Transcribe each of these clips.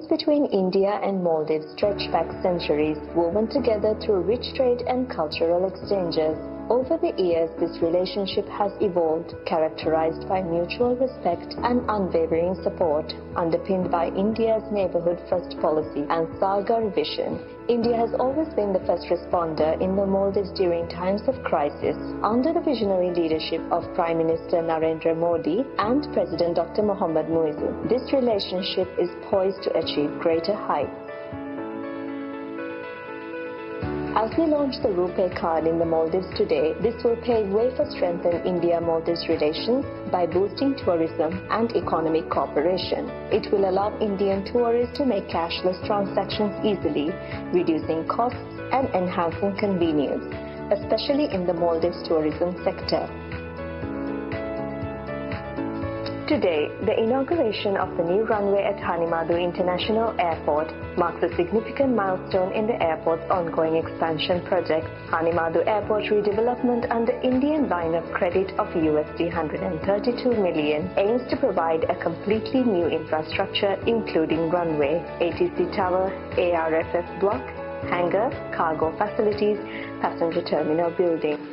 Ties between India and Maldives stretch back centuries, woven together through rich trade and cultural exchanges. Over the years, this relationship has evolved, characterized by mutual respect and unwavering support. Underpinned by India's neighborhood-first policy and Sagar vision, India has always been the first responder in the Maldives during times of crisis. Under the visionary leadership of Prime Minister Narendra Modi and President Dr. Mohammad Muizzu, this relationship is poised to achieve greater heights. As we launch the RuPay card in the Maldives today, this will pave way for strengthening India-Maldives relations by boosting tourism and economic cooperation. It will allow Indian tourists to make cashless transactions easily, reducing costs and enhancing convenience, especially in the Maldives tourism sector. Today, the inauguration of the new runway at Hanimadu International Airport marks a significant milestone in the airport's ongoing expansion project. Hanimadu Airport redevelopment under Indian line of credit of $132 million aims to provide a completely new infrastructure including runway, ATC tower, ARFF block, hangar, cargo facilities, passenger terminal building.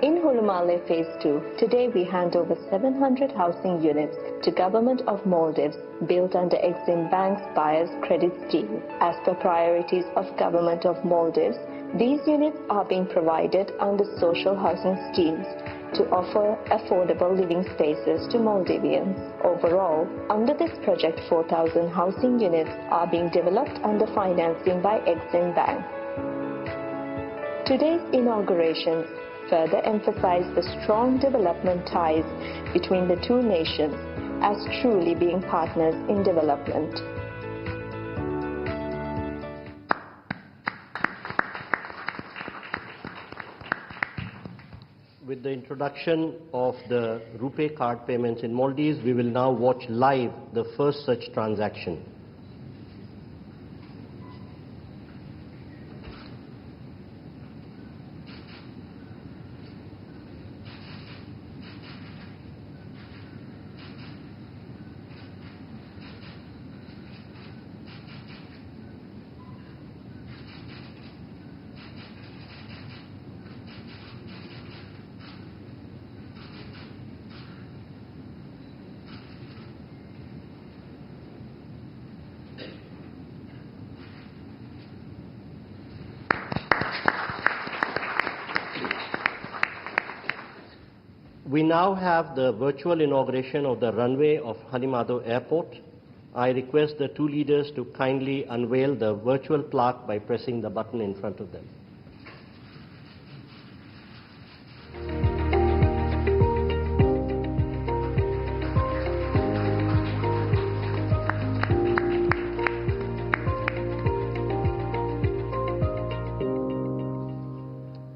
In Hulumale Phase 2, today we hand over 700 housing units to Government of Maldives built under Exim Bank's Buyer's Credit Scheme. As per priorities of Government of Maldives, these units are being provided under social housing schemes to offer affordable living spaces to Maldivians. Overall, under this project, 4,000 housing units are being developed under financing by Exim Bank. Today's inaugurations further emphasize the strong development ties between the two nations as truly being partners in development. With the introduction of the RuPay card payments in Maldives, we will now watch live the first such transaction. We now have the virtual inauguration of the runway of Hanimadu Airport. I request the two leaders to kindly unveil the virtual plaque by pressing the button in front of them.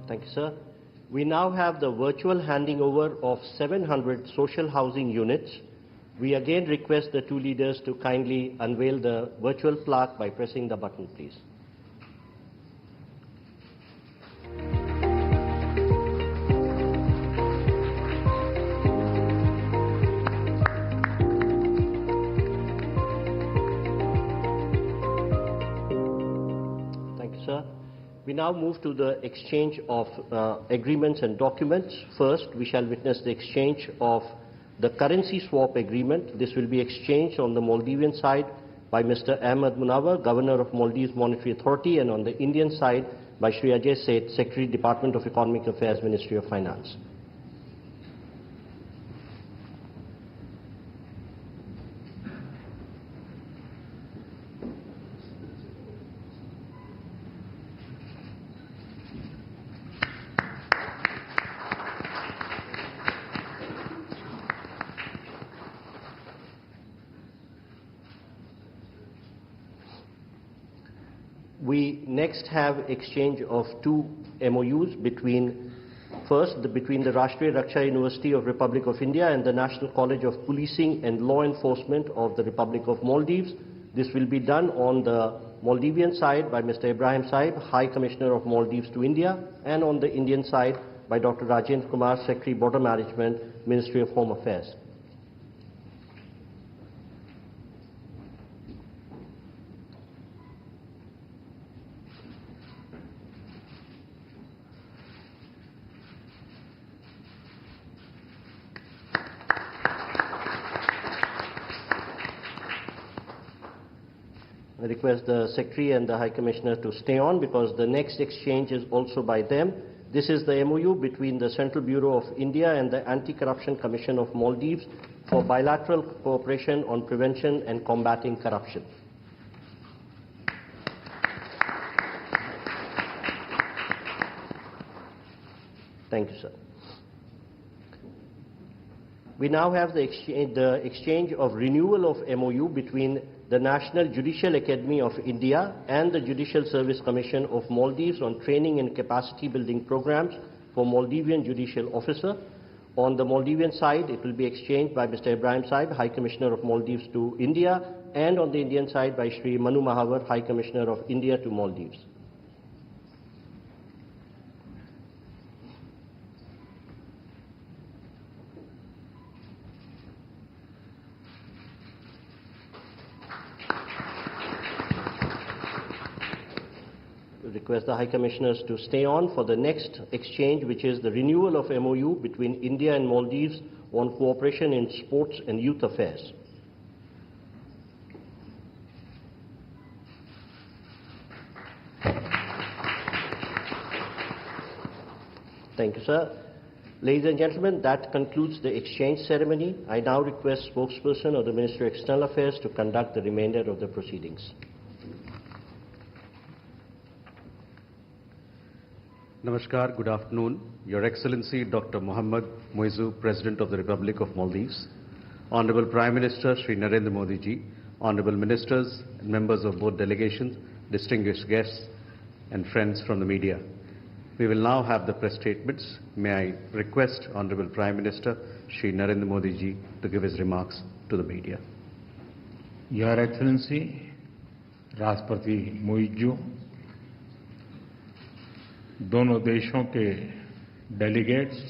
Thank you, sir. We now have the virtual handing over of 700 social housing units. We again request the two leaders to kindly unveil the virtual plaque by pressing the button, please. Thank you, sir. We now move to the exchange of agreements and documents. First, we shall witness the exchange of the currency swap agreement. This will be exchanged on the Maldivian side by Mr. Ahmed Munawar, Governor of Maldives Monetary Authority, and on the Indian side by Shri Ajay Seth, Secretary, Department of Economic Affairs, Ministry of Finance. We next have exchange of two MOUs between the Rashtriya Raksha University of Republic of India and the National College of Policing and Law Enforcement of the Republic of Maldives. This will be done on the Maldivian side by Mr. Ibrahim Saib, High Commissioner of Maldives to India, and on the Indian side by Dr. Rajendra Kumar, Secretary, Border Management, Ministry of Home Affairs. I request the Secretary and the High Commissioner to stay on because the next exchange is also by them. This is the MOU between the Central Bureau of India and the Anti-Corruption Commission of Maldives for bilateral cooperation on prevention and combating corruption. Thank you, sir. We now have the exchange of renewal of MOU between the National Judicial Academy of India and the Judicial Service Commission of Maldives on training and capacity building programs for Maldivian judicial officer. On the Maldivian side, it will be exchanged by Mr. Ibrahim Saib, High Commissioner of Maldives to India, and on the Indian side by Shri Manu Mahavar, High Commissioner of India to Maldives. Request the High Commissioners to stay on for the next exchange, which is the renewal of MOU between India and Maldives on cooperation in sports and youth affairs. Thank you, sir. Ladies and gentlemen, that concludes the exchange ceremony. I now request spokesperson of the Ministry of External Affairs to conduct the remainder of the proceedings. Namaskar, good afternoon. Your Excellency Dr. Mohammad Muizzu, President of the Republic of Maldives, Honorable Prime Minister Shri Narendra Modi ji, Honorable Ministers and members of both delegations, distinguished guests and friends from the media. We will now have the press statements. May I request Honorable Prime Minister Shri Narendra Modi ji to give his remarks to the media. Your Excellency राष्ट्रपति मुइज्जू, दोनों देशों के delegates,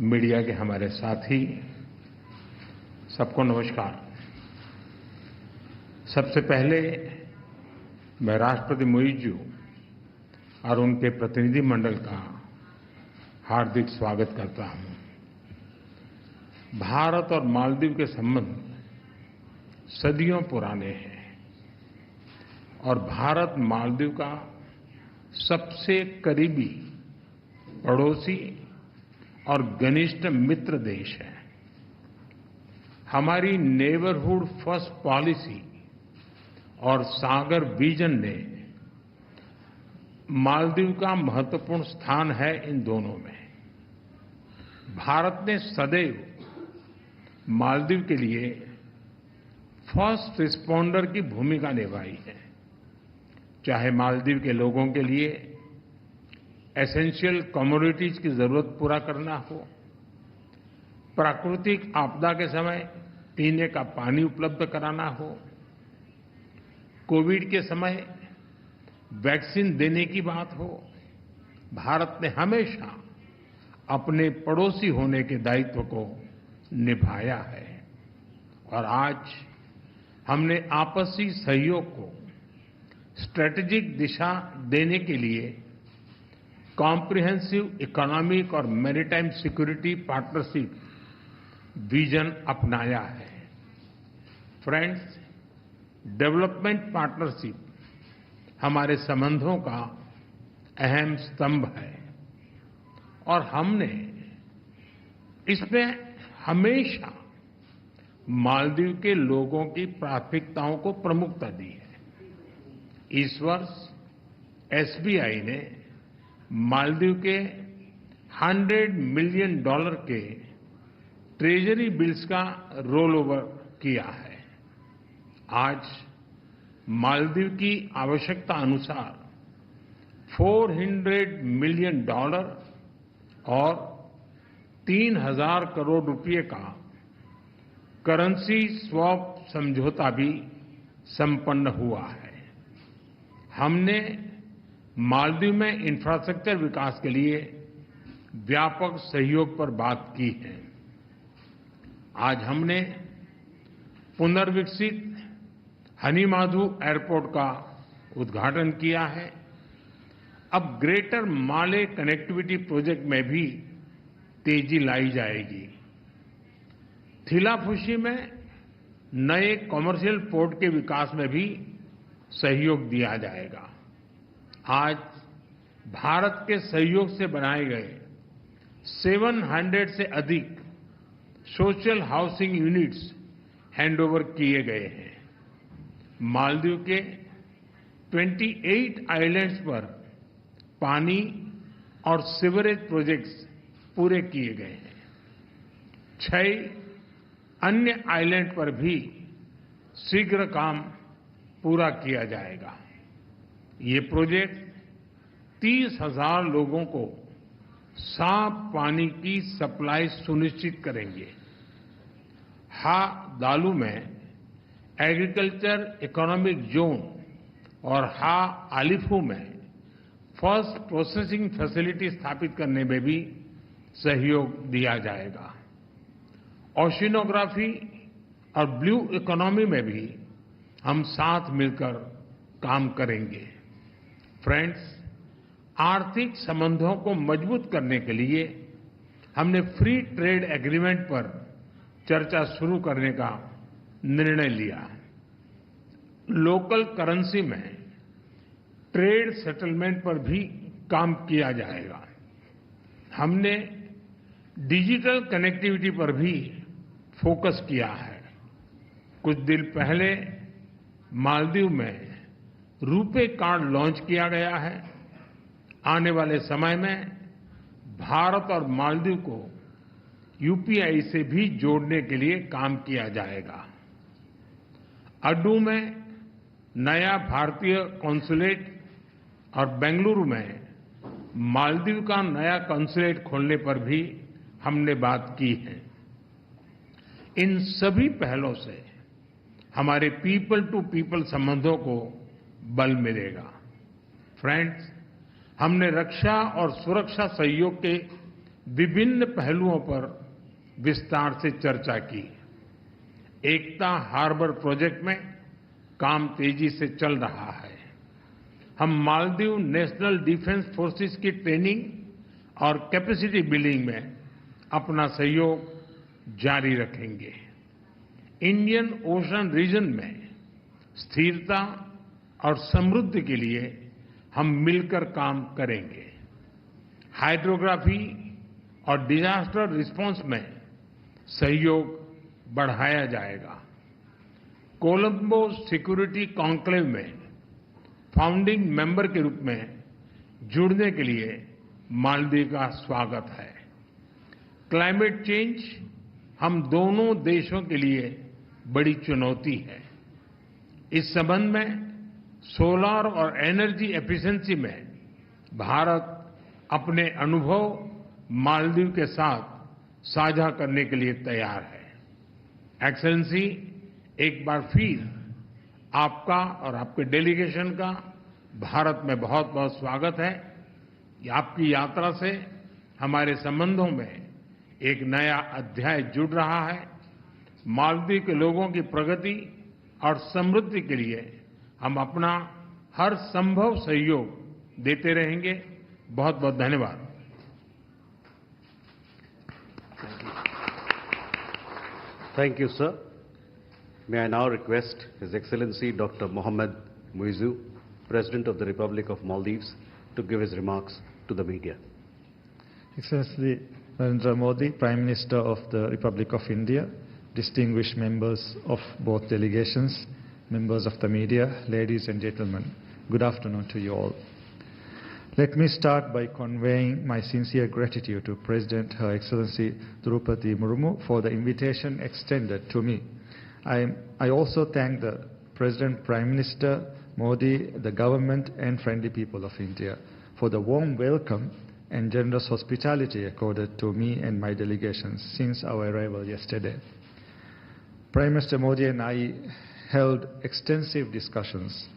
media के हमारे साथी, सबको नमस्कार। सबसे पहले मैं राष्ट्रपति मुइज्जू और उनके प्रतिनिधि मंडल का हार्दिक स्वागत करता हूं। भारत और मालदीव के संबंध सदियों पुराने हैं और भारत मालदीव का सबसे करीबी पड़ोसी और घनिष्ठ मित्र देश है। हमारी नेबरहुड फर्स्ट पॉलिसी और सागर विजन ने मालदीव का महत्वपूर्ण स्थान है इन दोनों में। भारत ने सदैव मालदीव के लिए फर्स्ट रिस्पॉन्डर की भूमिका निभाई है, चाहे मालदीव के लोगों के लिए एसेंशियल कमोडिटीज की जरूरत पूरा करना हो, प्राकृतिक आपदा के समय पीने का पानी उपलब्ध कराना हो, कोविड के समय वैक्सीन देने की बात हो। भारत ने हमेशा अपने पड़ोसी होने के दायित्व को निभाया है और आज हमने आपसी सहयोग को स्ट्रेटेजिक दिशा देने के लिए कॉम्प्रिहेंसिव इकोनॉमिक और मैरीटाइम सिक्योरिटी पार्टनरशिप विजन अपनाया है। फ्रेंड्स, डेवलपमेंट पार्टनरशिप हमारे संबंधों का अहम स्तंभ है और हमने इसमें हमेशा मालदीव के लोगों की प्राथमिकताओं को प्रमुखता दी है। इस वर्ष एसबीआई ने मालदीव के $100 मिलियन के ट्रेजरी बिल्स का रोल ओवर किया है। आज मालदीव की आवश्यकता अनुसार $400 मिलियन और 3,000 करोड़ रुपए का करेंसी स्वैप समझौता भी संपन्न हुआ है। हमने मालदीव में इंफ्रास्ट्रक्चर विकास के लिए व्यापक सहयोग पर बात की है। आज हमने पुनर्विकसित हनीमाधु एयरपोर्ट का उद्घाटन किया है। अब ग्रेटर माले कनेक्टिविटी प्रोजेक्ट में भी तेजी लाई जाएगी। थिलाफुशी में नए कॉमर्शियल पोर्ट के विकास में भी सहयोग दिया जाएगा। आज भारत के सहयोग से बनाए गए 700 से अधिक सोशल हाउसिंग यूनिट्स हैंडओवर किए गए हैं। मालदीव के 28 आइलैंड्स पर पानी और सीवरेज प्रोजेक्ट्स पूरे किए गए हैं। 6 अन्य आइलैंड पर भी शीघ्र काम पूरा किया जाएगा। ये प्रोजेक्ट 30,000 लोगों को साफ पानी की सप्लाई सुनिश्चित करेंगे। हा दालू में एग्रीकल्चर इकोनॉमिक जोन और हा आलिफू में फर्स्ट प्रोसेसिंग फैसिलिटी स्थापित करने में भी सहयोग दिया जाएगा। ओशिनोग्राफी और ब्लू इकोनॉमी में भी हम साथ मिलकर काम करेंगे। फ्रेंड्स, आर्थिक संबंधों को मजबूत करने के लिए हमने फ्री ट्रेड एग्रीमेंट पर चर्चा शुरू करने का निर्णय लिया। लोकल करेंसी में ट्रेड सेटलमेंट पर भी काम किया जाएगा। हमने डिजिटल कनेक्टिविटी पर भी फोकस किया है। कुछ दिन पहले मालदीव में रुपे कार्ड लॉन्च किया गया है। आने वाले समय में भारत और मालदीव को यूपीआई से भी जोड़ने के लिए काम किया जाएगा। अड्डू में नया भारतीय कॉन्सुलेट और बेंगलुरु में मालदीव का नया कॉन्सुलेट खोलने पर भी हमने बात की है। इन सभी पहलों से हमारे पीपल टू पीपल संबंधों को बल मिलेगा। फ्रेंड्स, हमने रक्षा और सुरक्षा सहयोग के विभिन्न पहलुओं पर विस्तार से चर्चा की। एकता हार्बर प्रोजेक्ट में काम तेजी से चल रहा है। हम मालदीव नेशनल डिफेंस फोर्सेस की ट्रेनिंग और कैपेसिटी बिल्डिंग में अपना सहयोग जारी रखेंगे। इंडियन ओशन रीजन में स्थिरता और समृद्धि के लिए हम मिलकर काम करेंगे। हाइड्रोग्राफी और डिजास्टर रिस्पांस में सहयोग बढ़ाया जाएगा। कोलंबो सिक्योरिटी कॉन्क्लेव में फाउंडिंग मेंबर के रूप में जुड़ने के लिए मालदीव का स्वागत है। क्लाइमेट चेंज हम दोनों देशों के लिए बड़ी चुनौती है। इस संबंध में सोलर और एनर्जी एफिशिएंसी में भारत अपने अनुभव मालदीव के साथ साझा करने के लिए तैयार है। एक्सेलेंसी, एक बार फिर आपका और आपके डेलीगेशन का भारत में बहुत बहुत स्वागत है। आपकी यात्रा से हमारे संबंधों में एक नया अध्याय जुड़ रहा है। मालदीव के लोगों की प्रगति और समृद्धि के लिए हम अपना हर संभव सहयोग देते रहेंगे। बहुत बहुत धन्यवाद। Thank you, sir. May I now request His Excellency Dr. Mohammed Muizu, President of the Republic of Maldives, to give his remarks to the media. Excellency Narendra Modi, Prime Minister of the Republic of India, distinguished members of both delegations, members of the media, ladies and gentlemen, good afternoon to you all. Let me start by conveying my sincere gratitude to President Her Excellency Draupadi Murmu for the invitation extended to me. I also thank the President, Prime Minister Modi, the government and friendly people of India for the warm welcome and generous hospitality accorded to me and my delegations since our arrival yesterday. Prime Minister Modi and I held extensive discussions,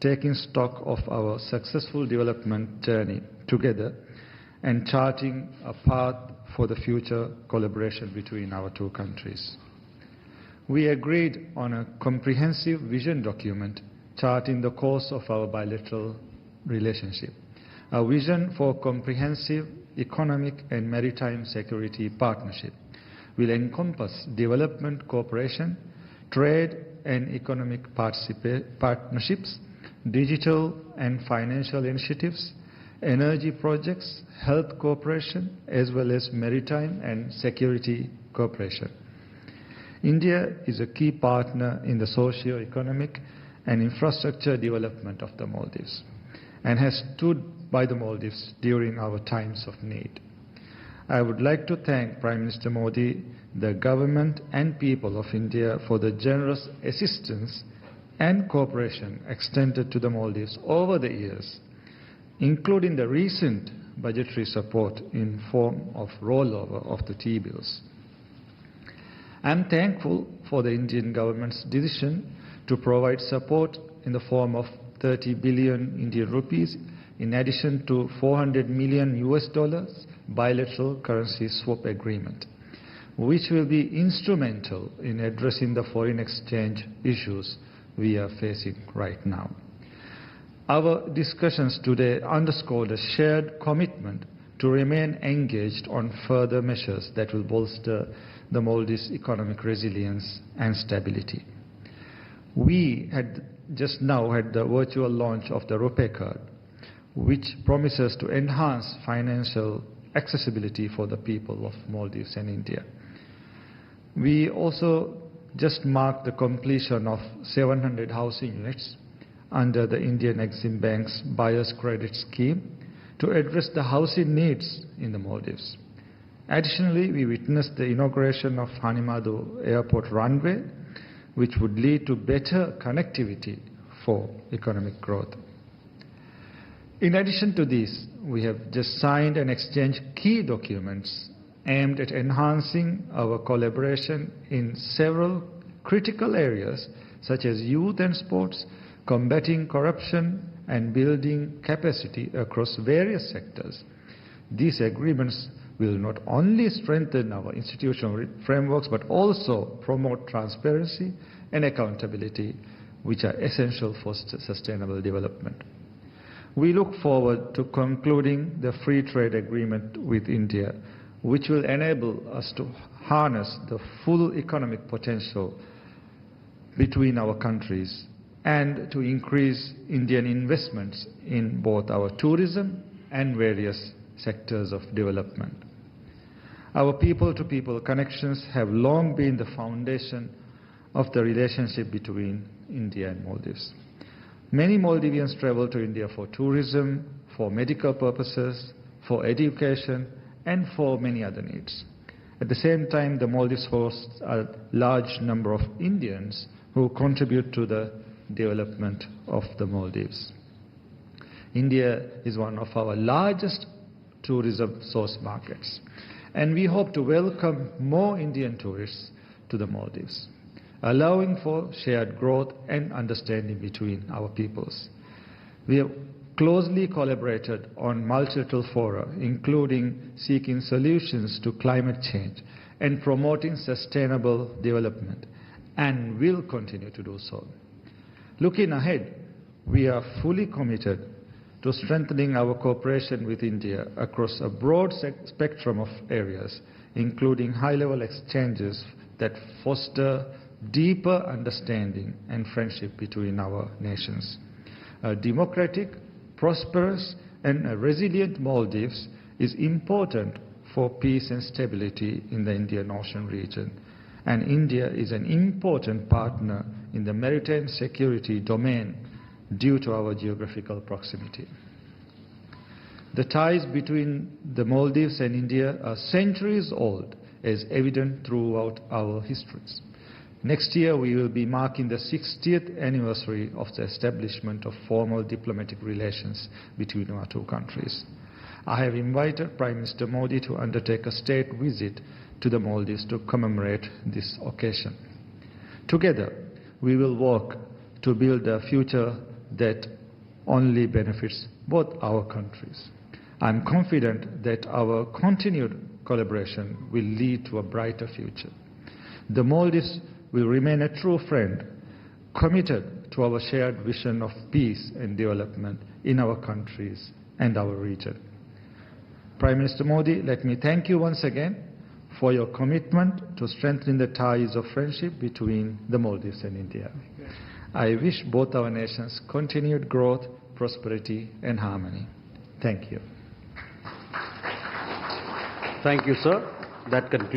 taking stock of our successful development journey together and charting a path for the future collaboration between our two countries. We agreed on a comprehensive vision document charting the course of our bilateral relationship. A vision for comprehensive economic and maritime security partnership will encompass development cooperation, trade and economic partnerships, digital and financial initiatives, energy projects, health cooperation, as well as maritime and security cooperation. India is a key partner in the socio-economic and infrastructure development of the Maldives and has stood by the Maldives during our times of need. I would like to thank Prime Minister Modi, the government and people of India for the generous assistance and cooperation extended to the Maldives over the years, including the recent budgetary support in form of rollover of the T-bills. I am thankful for the Indian government's decision to provide support in the form of 30 billion Indian rupees in addition to $400 million bilateral currency swap agreement, which will be instrumental in addressing the foreign exchange issues we are facing right now. Our discussions today underscored a shared commitment to remain engaged on further measures that will bolster the Maldives' economic resilience and stability. We had just now had the virtual launch of the RuPay card, which promises to enhance financial accessibility for the people of Maldives and India. We also just marked the completion of 700 housing units under the Indian Exim Bank's Buyer's Credit Scheme to address the housing needs in the Maldives. Additionally, we witnessed the inauguration of Hanimadu Airport runway, which would lead to better connectivity for economic growth. In addition to this, we have just signed and exchanged key documents aimed at enhancing our collaboration in several critical areas such as youth and sports, combating corruption, and building capacity across various sectors. These agreements will not only strengthen our institutional frameworks but also promote transparency and accountability, which are essential for sustainable development. We look forward to concluding the free trade agreement with India, which will enable us to harness the full economic potential between our countries and to increase Indian investments in both our tourism and various sectors of development. Our people-to-people connections have long been the foundation of the relationship between India and Maldives. Many Maldivians travel to India for tourism, for medical purposes, for education, and for many other needs. At the same time, the Maldives hosts a large number of Indians who contribute to the development of the Maldives. India is one of our largest tourism source markets, and we hope to welcome more Indian tourists to the Maldives, allowing for shared growth and understanding between our peoples. We have closely collaborated on multilateral fora, including seeking solutions to climate change and promoting sustainable development, and will continue to do so. Looking ahead, we are fully committed to strengthening our cooperation with India across a broad spectrum of areas, including high-level exchanges that foster deeper understanding and friendship between our nations. A democratic, prosperous, and a resilient Maldives is important for peace and stability in the Indian Ocean region, and India is an important partner in the maritime security domain due to our geographical proximity. The ties between the Maldives and India are centuries old, as evident throughout our histories. Next year, we will be marking the 60th anniversary of the establishment of formal diplomatic relations between our two countries. I have invited Prime Minister Modi to undertake a state visit to the Maldives to commemorate this occasion. Together, we will work to build a future that only benefits both our countries. I am confident that our continued collaboration will lead to a brighter future. The Maldives will remain a true friend, committed to our shared vision of peace and development in our countries and our region. Prime Minister Modi, let me thank you once again for your commitment to strengthening the ties of friendship between the Maldives and India. I wish both our nations continued growth, prosperity and harmony. Thank you. Thank you, sir. That concludes